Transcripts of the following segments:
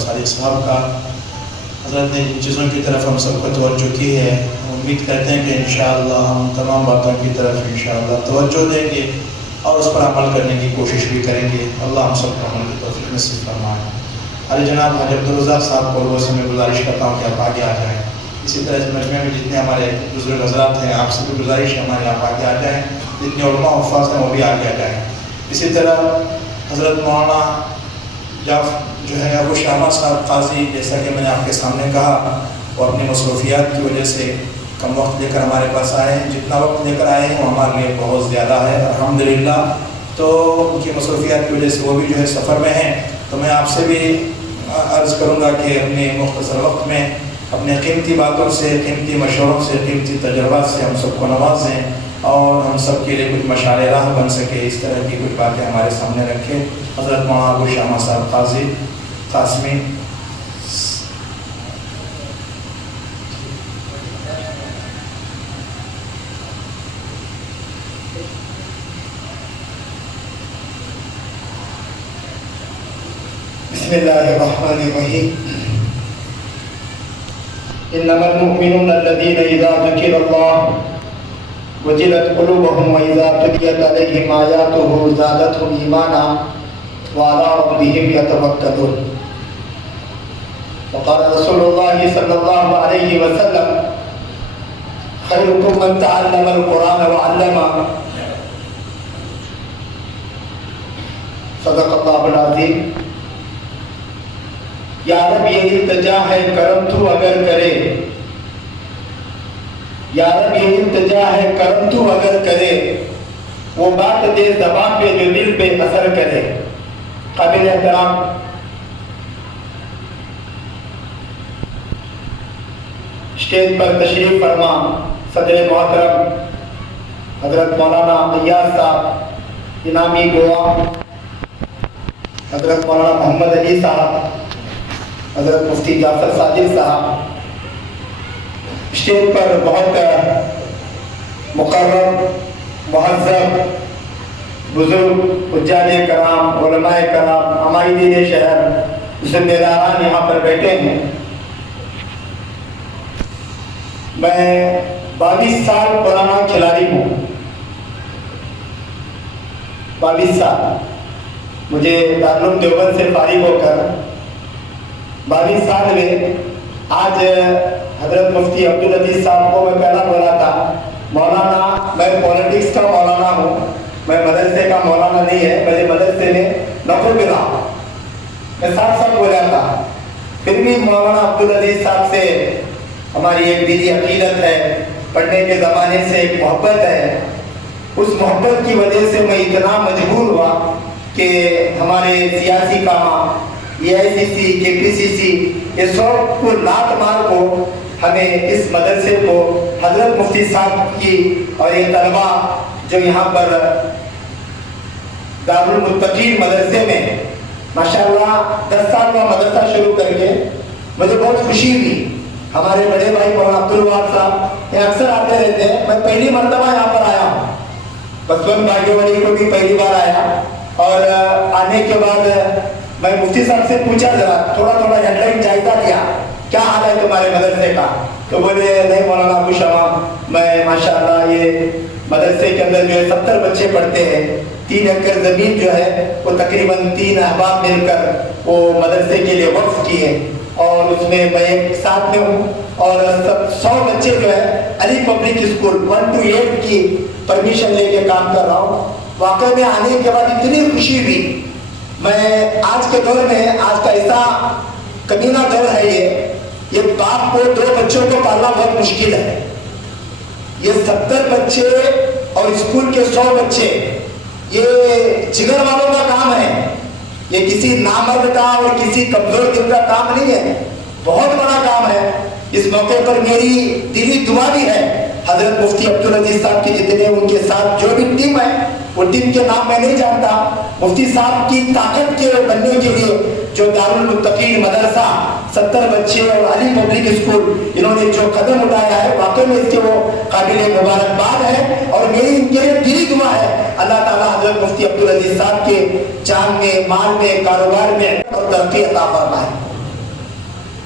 جعفر صادق صاحب کا. حضرت نے جن چیزوں کی طرف ہم سب کو توجہ کی ہے، امید کرتے ہیں کہ انشاءاللہ ہم تمام باتوں کی طرف انشاءاللہ توجہ دیں گے اور اس پر عمل کرنے کی کوشش بھی کریں گے. اللہ ہم سب کو عمل کی توفیق نصیب فرمائے. ارے جناب حاجی عبدالرزاق صاحب کو سے میں گزارش کرتا ہوں کہ آپ آگے آ جائیں. اسی طرح اس مجمع میں جتنے ہمارے بزرگ حضرات ہیں آپ سے بھی گزارش ہے ہمارے آپ آگے آ جائیں. جتنے علماء حفاظ ہیں وہ بھی آگے آ جائیں. اسی طرح حضرت مولانا جو ہے ابو شامہ صاحب قاضی، جیسا کہ میں نے آپ کے سامنے کہا، وہ اپنی مصروفیات کی وجہ سے کم وقت لے کر ہمارے پاس آئے ہیں. جتنا وقت لے کر آئے ہیں وہ ہمارے لیے بہت زیادہ ہے الحمدللہ. تو ان کی مصروفیات کی وجہ سے وہ بھی جو ہے سفر میں ہیں. تو میں آپ سے بھی عرض کروں گا کہ اپنے مختصر وقت میں اپنے قیمتی باتوں سے، قیمتی مشوروں سے، قیمتی تجربات سے ہم سب کو نوازیں اور ہم سب کے لیے کچھ مشعل راہ بن سکے، اس طرح کی کچھ باتیں ہمارے سامنے رکھیں. حضرت مولانا ابو شامہ صاحب قاضی قاسمی. بسم اللہ الرحمن الرحیم. انما المؤمنون الذين اذا ذكر الله وجلت قلوبهم واذا تليت عليهم آياته زادتهم ایمانا وعلى ربهم يتوكلون. وقال رسول الله صلى الله عليه وسلم خيركم من تعلم القرآن وعلمه. صدق اللہ العظیم. یا رب یہ التجا ہے کرم تو اگر کرے، یا رب یہ التجا ہے کرم تو اگر کرے، وہ بات دے زبان پہ جو دل پہ اثر کرے. قابل احترام اسٹیج پر تشریف فرما صدر محترم حضرت مولانا ایاز صاحب انعامی گوا، حضرت مولانا محمد علی صاحب، حضرت مفتی جعفر صادق صاحب، اسٹیج پر بہت مقرر مہذب بزرگ حجاج کرام، علماء کرام، عمائدین شہر، ذمہ داران یہاں پر بیٹھے ہیں. میں 22 سال پرانا کھلاڑی ہوں. 22 سال مجھے دارالعلوم دیوبند سے فارغ ہو کر 22 سال میں آج حضرت مفتی عبدالعزیز صاحب کو میں پہلا بولا تھا مولانا میں پولیٹکس کا مولانا ہوں، میں مدرسے کا مولانا نہیں ہے، مجھے مدرسے میں نفر ملا، میں ساتھ بولا تھا. پھر بھی مولانا عبدالعزیز صاحب سے ہماری ایک دلی عقیدت ہے، پڑھنے کے زمانے سے ایک محبت ہے. اس محبت کی وجہ سے میں اتنا مجبور ہوا کہ ہمارے سیاسی کام EICC KPCC یہ سب کو لات مار کو ہمیں اس مدرسے کو حضرت مفتی صاحب کی اور یہ طلبہ جو یہاں پر دارالمتقین مدرسے میں ماشاءاللہ 10 سال کا مدرسہ شروع کر کے مجھے بہت خوشی ہوئی. ہمارے بڑے بھائی مولانا عبدالوہاب صاحب یہ اکثر آتے رہتے ہیں، میں پہلی مرتبہ یہاں پر آیا ہوں. بسون بھاگیو والی کو بھی پہلی بار آیا اور آنے کے بعد میں مفتی صاحب سے پوچھا ذرا تھوڑا ہیڈ لائن جائزہ لیا کیا حال ہے تمہارے مدرسے کا، تو بولے نہیں مولانا ابو شامہ میں ماشاءاللہ یہ مدرسے کے اندر جو ہے 70 بچے پڑھتے ہیں، 3 ایکڑ زمین جو ہے وہ تقریباً 3 احباب مل کر وہ مدرسے کے لیے وقف کی ہے اور اس میں میں ایک ساتھ میں ہوں اور 100 بچے جو ہے علی پبلک اسکول 1 to 8 کی پرمیشن لے کے کام کر رہا ہوں. واقعی میں آنے کے بعد اتنی خوشی ہوئی. میں آج کے دور میں آج کا ایسا کمینہ دور ہے یہ باپ کو 2 بچوں کو پالنا بہت مشکل ہے. یہ 70 بچے اور اسکول کے 100 بچے یہ جگر والوں کا کام ہے، یہ کسی نامرد کا اور کسی کمزور دل کا کام نہیں ہے، بہت بڑا کام ہے. اس موقع پر میری دلی دعا بھی ہے حضرت مفتی عبدالعزیز صاحب کی جتنے ان کے ساتھ جو بھی ٹیم ہے وہ ٹیم کے نام میں نہیں جانتا، مفتی صاحب کی طاقت کے بننے کے لیے جو دارالمتقین مدرسہ 70 بچے اور علی پبلک اسکول انہوں نے جو قدم اٹھایا ہے واقعی میں اس کے وہ قابل مبارکباد ہے اور میری ان کے لیے دلی دعا ہے اللہ تعالیٰ حضرت مفتی عبدالعزیز صاحب کے جان میں، مال میں، کاروبار میں اور ترقی عطا فرمائے.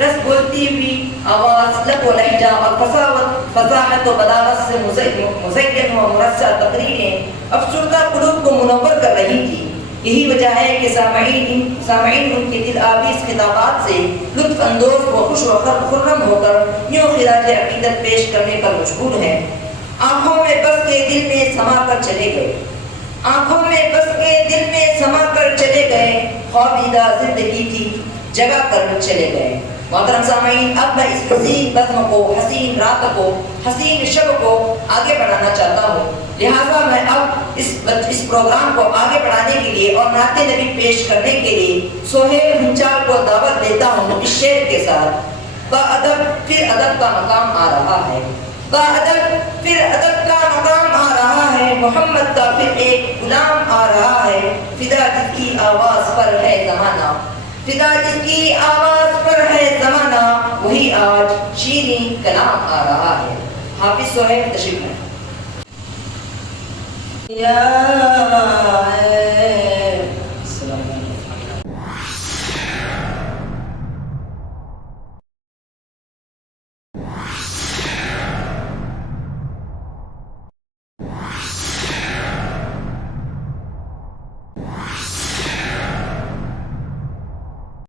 رس بولتی ہوئی آواز، لب و لہجہ اور فصاحت و بلاغت سے مزین و مرصع تقریریں افسردہ قلوب کو منور کر رہی تھی۔ یہی وجہ ہے کہ سامعین ان کے دل آویز خطابات سے لطف اندوز و خوش و خرم ہو کر یوں خراج عقیدت پیش کرنے پر مجبور ہیں۔ آنکھوں میں بس کے دل میں سما کر چلے گئے، آنکھوں میں بس کے دل میں سما کر چلے گئے، خوابیدہ زندگی کی جگہ کر چلے گئے۔ محترم سامعین، اب میں اس حسین بزم کو، حسین رات کو، حسین شب کو آگے بڑھانا چاہتا ہوں، لہٰذا میں اب اس پروگرام کو آگے بڑھانے کے لیے اور نعت نبی پیش کرنے کے لیے سہیل ہنچال کو دعوت دیتا ہوں اس شعر کے ساتھ۔ باادب پھر ادب کا مقام آ رہا ہے، باادب پھر ادب کا مقام آ رہا ہے، محمد کا پھر ایک غلام آ رہا ہے، فدا جس کی آواز پر ہے زمانہ، فدا جس کی آواز پر ہے زمانہ، وہی آج شیریں کلام آ رہا ہے۔ حافظ سہیل تشریف لائیں۔